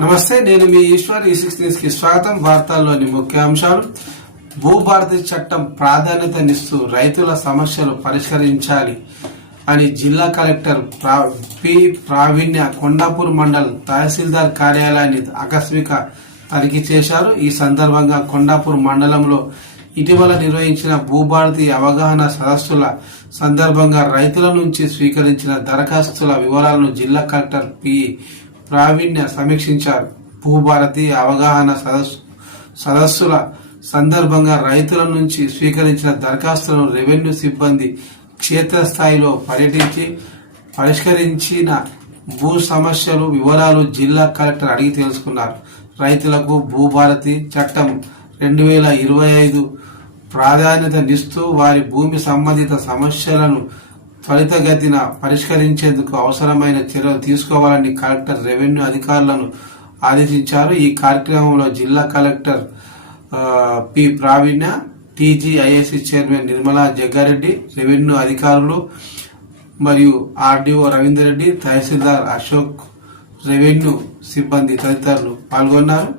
నమస్తే, నేను మీ ఈశ్వర్. ఈ6 న్యూస్ కి స్వాగతం. వార్తల్లోని ముఖ్యాంశాలు. భూభారతి చట్టం ప్రాధాన్యతనిస్తూ రైతుల సమస్యలు పరిష్కరించాలి అని జిల్లా కలెక్టర్ పి ప్రావీణ్య కొండాపూర్ మండల్ తహసీల్దార్ కార్యాలయాన్ని ఆకస్మిక తనిఖీ చేశారు. ఈ సందర్భంగా కొండాపూర్ మండలంలో ఇటీవల నిర్వహించిన భూభారతి అవగాహన సదస్సుల సందర్భంగా రైతుల నుంచి స్వీకరించిన దరఖాస్తుల వివరాలను జిల్లా కలెక్టర్ పి ప్రావీణ్య సమీక్షించారు. భూభారతి అవగాహన సదస్సుల సందర్భంగా రైతుల నుంచి స్వీకరించిన దరఖాస్తులను రెవెన్యూ సిబ్బంది క్షేత్రస్థాయిలో పర్యటించి పరిష్కరించిన భూ సమస్యలు వివరాలు జిల్లా కలెక్టర్ అడిగి తెలుసుకున్నారు. రైతులకు భూభారతి చట్టం 2025 ప్రాధాన్యతనిస్తూ వారి భూమి సంబంధిత సమస్యలను త్వరితగతిన పరిష్కరించేందుకు అవసరమైన చర్యలు తీసుకోవాలని కలెక్టర్ రెవెన్యూ అధికారులను ఆదేశించారు. ఈ కార్యక్రమంలో జిల్లా collector P Pravinya, TGISC chairman Nirmala Jaggareddy, revenue అధికారులు మరియు ఆర్డీఓ రవీందర్ రెడ్డి, తహసీల్దార్ అశోక్, రెవెన్యూ సిబ్బంది తదితరులు పాల్గొన్నారు.